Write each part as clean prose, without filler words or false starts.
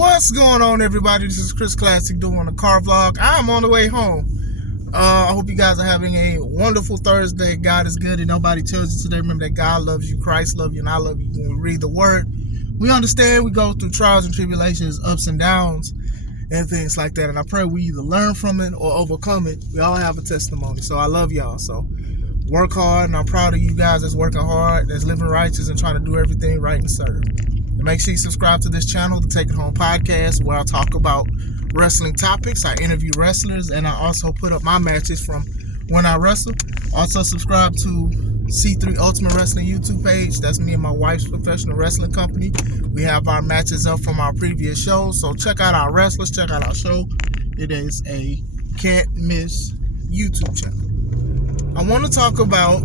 What's going on, everybody? This is Chris Classic doing a car vlog. I'm on the way home. I hope you guys are having a wonderful Thursday. God is good and nobody tells you today. Remember that God loves you, Christ loves you, and I love you. When we read the word, we understand we go through trials and tribulations, ups and downs, and things like that. And I pray we either learn from it or overcome it. We all have a testimony. So I love y'all. So work hard, and I'm proud of you guys that's working hard, that's living righteous, and trying to do everything right and serve. And make sure you subscribe to this channel, the Take It Home podcast, where I talk about wrestling topics. I interview wrestlers, and I also put up my matches from when I wrestle. Also subscribe to C3 Ultimate Wrestling YouTube page. That's me and my wife's professional wrestling company. We have our matches up from our previous shows, so check out our wrestlers, check out our show. It is a can't miss YouTube channel. I want to talk about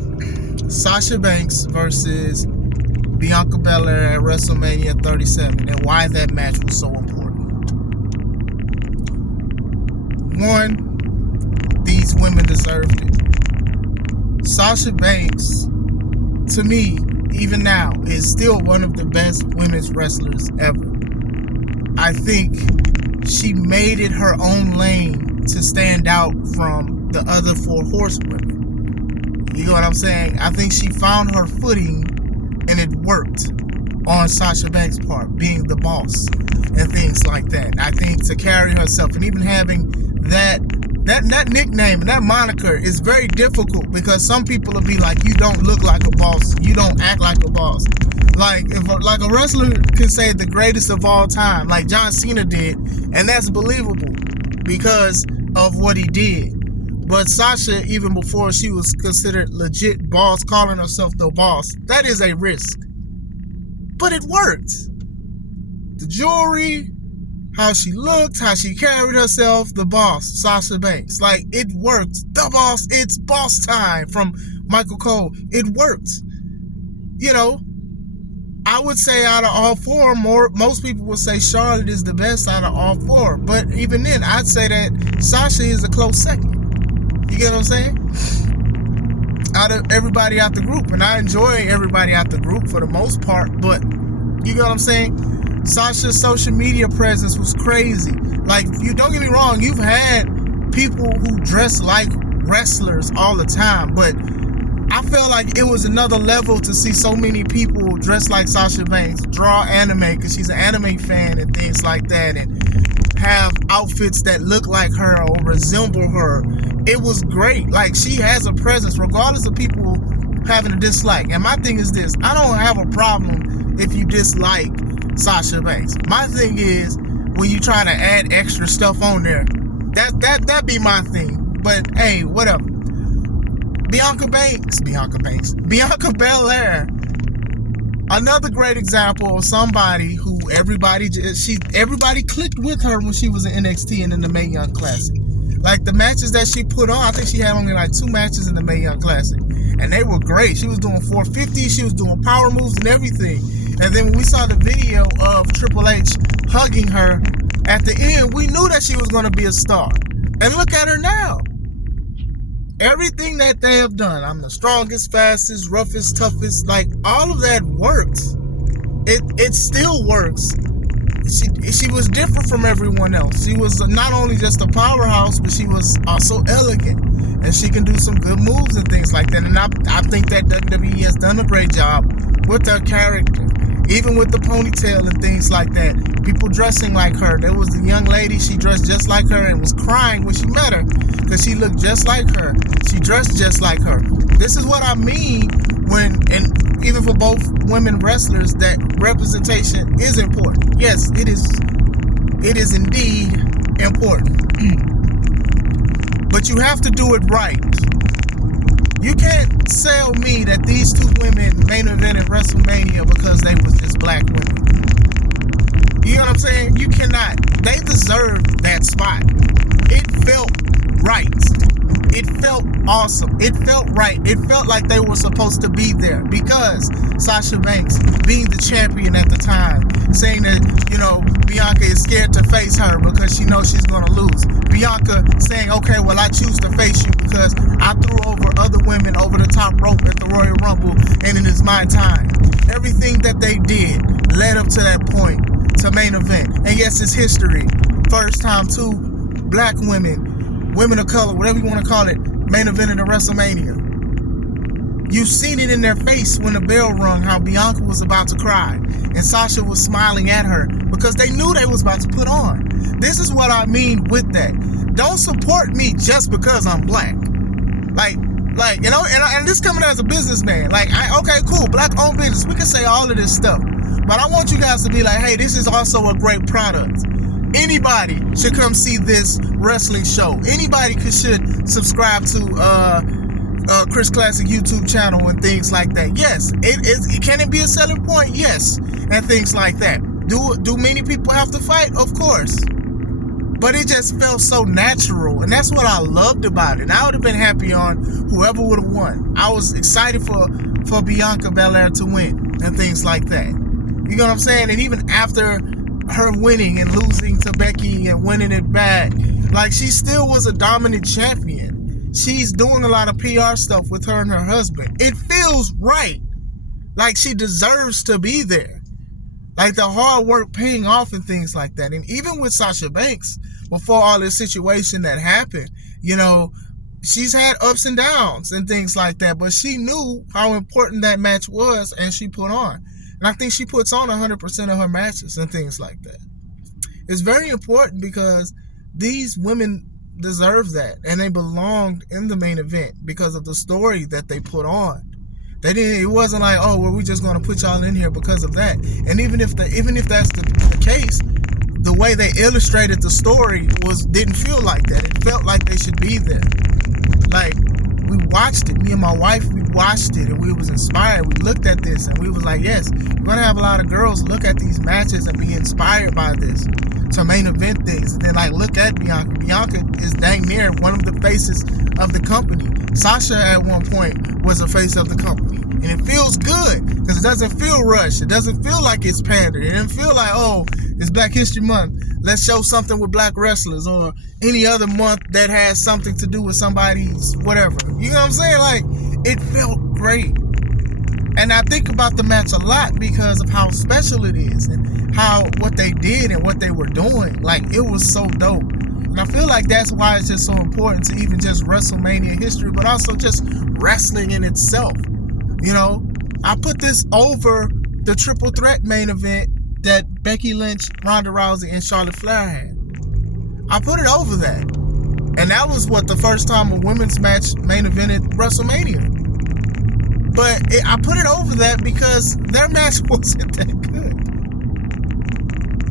Sasha Banks versus Bianca Belair at WrestleMania 37 and why that match was so important. One, these women deserved it. Sasha Banks, to me, even now, is still one of the best women's wrestlers ever. I think she made it her own lane to stand out from the other four horsewomen. You know what I'm saying? I think she found her footing, and it worked on Sasha Banks' part, being the boss and things like that. I think to carry herself and even having that nickname and that moniker is very difficult, because some people will be like, you don't look like a boss, you don't act like a boss. Like if a wrestler could say the greatest of all time, like John Cena did, and that's believable because of what he did. But Sasha, even before she was considered legit boss, calling herself the boss, that is a risk. But it worked. The jewelry, how she looked, how she carried herself, the boss, Sasha Banks. Like, it worked. The boss, it's boss time from Michael Cole. It worked. You know, I would say out of all four, most people would say Charlotte is the best out of all four. But even then, I'd say that Sasha is a close second. You get what I'm saying? Out of everybody out the group. And I enjoy everybody out the group for the most part. But you get what I'm saying? Sasha's social media presence was crazy. Like, you don't get me wrong, you've had people who dress like wrestlers all the time. But I felt like it was another level to see so many people dress like Sasha Banks, draw anime because she's an anime fan and things like that, and have outfits that look like her or resemble her. It was great. Like, she has a presence regardless of people having a dislike. And my thing is this: I don't have a problem if you dislike Sasha Banks. My thing is when you try to add extra stuff on there. That be my thing. But hey, whatever. Bianca Belair, another great example of somebody who everybody clicked with her when she was in NXT and in the Mae Young Classic. Like, the matches that she put on, I think she had only like 2 matches in the Mae Young Classic, and they were great. She was doing 450, she was doing power moves and everything. And then when we saw the video of Triple H hugging her at the end, we knew that she was going to be a star. And look at her now. Everything that they have done, I'm the strongest, fastest, roughest, toughest, like, all of that works. It still works. She was different from everyone else. She was not only just a powerhouse, but she was also elegant, and she can do some good moves and things like that. And I think that WWE has done a great job with her character, even with the ponytail and things like that. People dressing like her. There was a young lady, she dressed just like her and was crying when she met her because she looked just like her. She dressed just like her. This is what I mean when, and even for both women wrestlers, that representation is important. Yes, it is indeed important. But you have to do it right. You can't sell me that these two women main evented WrestleMania because they was just black women. You know what I'm saying? You cannot. They deserved that spot. It felt right. It felt awesome. It felt right. It felt like they were supposed to be there, because Sasha Banks, being the champion at the time, saying that, you know, Bianca is scared to face her because she knows she's going to lose. Bianca saying, okay, well, I choose to face you because I threw over other women over the top rope at the Royal Rumble, and it is my time. Everything that they did led up to that point. to main event. And yes, it's history. First time two black women of color, whatever you want to call it, main evented in WrestleMania. You've seen it in their face when the bell rung, how Bianca was about to cry and Sasha was smiling at her because they knew they was about to put on. This is what I mean with that. Don't support me just because I'm black. Like, you know, and this coming as a businessman. Like, okay, cool, black-owned business. We can say all of this stuff. But I want you guys to be like, hey, this is also a great product. Anybody should come see this wrestling show. Anybody should subscribe to Chris Classic YouTube channel and things like that. Yes, can it be a selling point? Yes, and things like that. Do many people have to fight? Of course. But it just felt so natural, and that's what I loved about it. And I would have been happy on whoever would have won. I was excited for Bianca Belair to win and things like that. You know what I'm saying? And even after her winning and losing to Becky and winning it back, like, she still was a dominant champion. She's doing a lot of PR stuff with her and her husband. It feels right. Like, she deserves to be there. Like, the hard work paying off and things like that. And even with Sasha Banks, before all this situation that happened, you know, she's had ups and downs and things like that. But she knew how important that match was, and she put on. And I think she puts on 100% of her matches and things like that. It's very important because these women deserve that, and they belonged in the main event because of the story that they put on. They didn't. It wasn't like, oh, well, we're just going to put y'all in here because of that. And even if that's the case, the way they illustrated the story didn't feel like that. It felt like they should be there. Like, we watched it. Me and my wife, we watched it, and we was inspired. We looked at this, and we was like, yes, we're going to have a lot of girls look at these matches and be inspired by this to main event things. And then, like, look at Bianca. Bianca is dang near one of the faces of the company. Sasha, at one point, was a face of the company. And it feels good because it doesn't feel rushed. It doesn't feel like it's pandered. It doesn't feel like, oh, it's Black History Month. Let's show something with black wrestlers, or any other month that has something to do with somebody's whatever. You know what I'm saying? Like, it felt great. And I think about the match a lot because of how special it is and what they did and what they were doing. Like, it was so dope. And I feel like that's why it's just so important to even just WrestleMania history, but also just wrestling in itself. You know, I put this over the triple threat main event that Becky Lynch, Ronda Rousey, and Charlotte Flair had. I put it over that. And that was the first time a women's match main evented WrestleMania. But I put it over that because their match wasn't that good.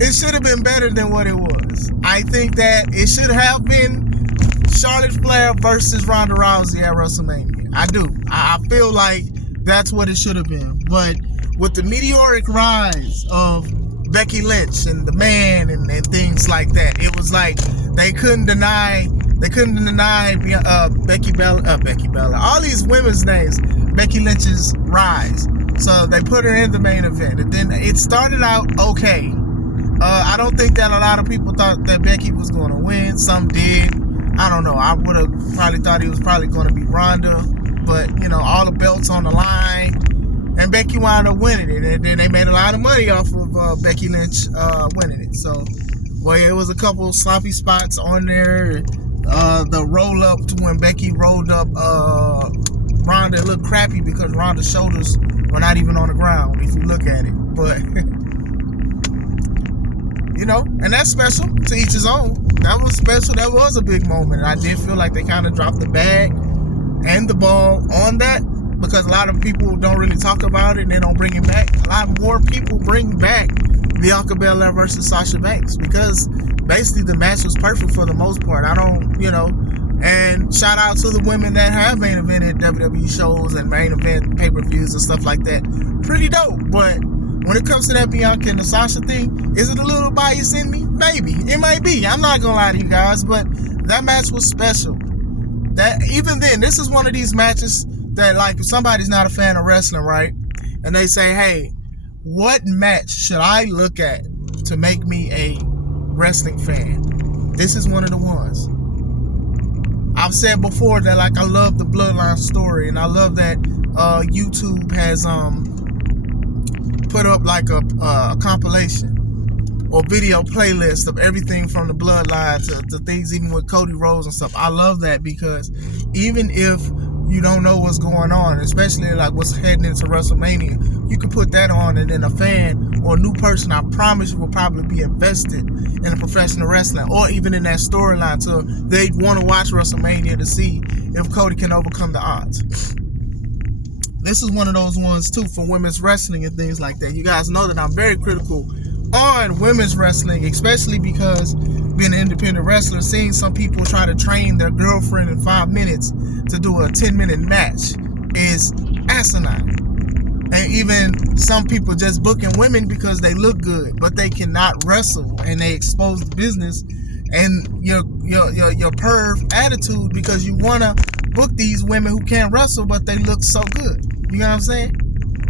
It should have been better than what it was. I think that it should have been Charlotte Flair versus Ronda Rousey at WrestleMania. I do. I feel like that's what it should have been. But with the meteoric rise of Becky Lynch and the man and things like that, it was like they couldn't deny Becky Bella, all these women's names, Becky Lynch's rise. So they put her in the main event, and then it started out okay. I don't think that a lot of people thought that Becky was going to win. Some did. I don't know. I would have probably thought it was probably going to be Ronda, but you know, all the belts on the line, and Becky wound up winning it, and then they made a lot of money off of Becky Lynch winning it. So, well, it was a couple sloppy spots on there. The roll up to when Becky rolled up Ronda, it looked crappy because Ronda's shoulders were not even on the ground if you look at it. But you know, and that's special, to each his own. That was special. That was a big moment. And I did feel like they kind of dropped the bag and the ball on that because a lot of people don't really talk about it and they don't bring it back. A lot more people bring back Bianca Belair versus Sasha Banks because basically the match was perfect for the most part. And shout out to the women that have main evented WWE shows and main event pay-per-views and stuff like that. Pretty dope. But when it comes to that Bianca and the Sasha thing, is it a little bias in me? Maybe. It might be. I'm not gonna lie to you guys, but that match was special. That even then, this is one of these matches that, like, if somebody's not a fan of wrestling, right? And they say, hey, what match should I look at to make me a wrestling fan? This is one of the ones. I've said before that, like, I love the Bloodline story, and I love that YouTube has put up like a compilation or video playlist of everything from the bloodline to things even with Cody Rhodes and stuff. I love that because even if you don't know what's going on, especially like what's heading into WrestleMania, you can put that on, and then a fan or a new person, I promise you, will probably be invested in a professional wrestling or even in that storyline, so they want to watch WrestleMania to see if Cody can overcome the odds. This is one of those ones too for women's wrestling and things like that. You guys know that I'm very critical on women's wrestling, especially because being an independent wrestler, seeing some people try to train their girlfriend in 5 minutes to do a 10-minute match is asinine. And even some people just booking women because they look good, but they cannot wrestle, and they expose the business and your perv attitude because you want to book these women who can't wrestle, but they look so good. You know what I'm saying?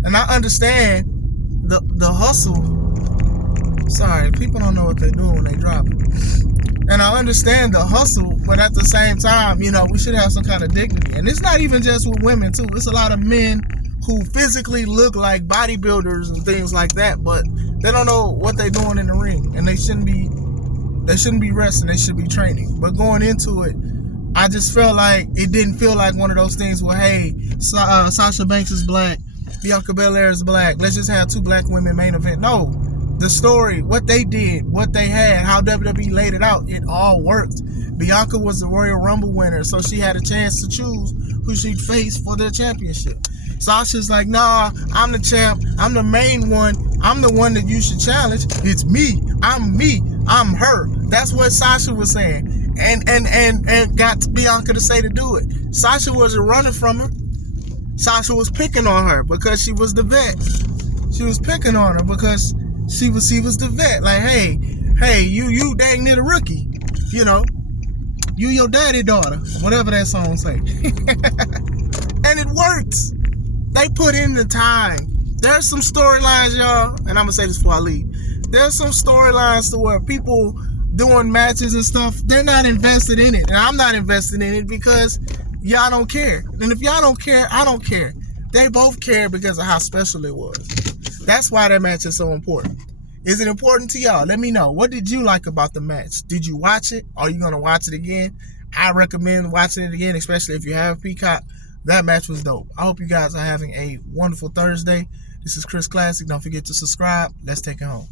And I understand the hustle. Sorry, people don't know what they're doing when they drop it. And I understand the hustle, but at the same time, you know, we should have some kind of dignity. And it's not even just with women, too. It's a lot of men who physically look like bodybuilders and things like that, but they don't know what they're doing in the ring. And they shouldn't be wrestling. They should be training. But going into it, I just felt like it didn't feel like one of those things where, hey, Sasha Banks is black, Bianca Belair is black, let's just have 2 black women main event. No. The story, what they did, what they had, how WWE laid it out, it all worked. Bianca was the Royal Rumble winner, so she had a chance to choose who she'd face for their championship. Sasha's like, nah, I'm the champ. I'm the main one. I'm the one that you should challenge. It's me. I'm her. That's what Sasha was saying. And got Bianca to say to do it. Sasha wasn't running from her. Sasha was picking on her because she was the vet. She was picking on her because she was the vet. Like, hey, you dang near the rookie. You know, you your daddy daughter. Whatever that song say. And it works. They put in the time. There's some storylines, y'all, and I'm going to say this before I leave. There's some storylines to where people doing matches and stuff, they're not invested in it. And I'm not invested in it because y'all don't care. And if y'all don't care, I don't care. They both care because of how special it was. That's why that match is so important. Is it important to y'all? Let me know. What did you like about the match? Did you watch it? Are you going to watch it again? I recommend watching it again, especially if you have Peacock. That match was dope. I hope you guys are having a wonderful Thursday. This is Chris Classic. Don't forget to subscribe. Let's take it home.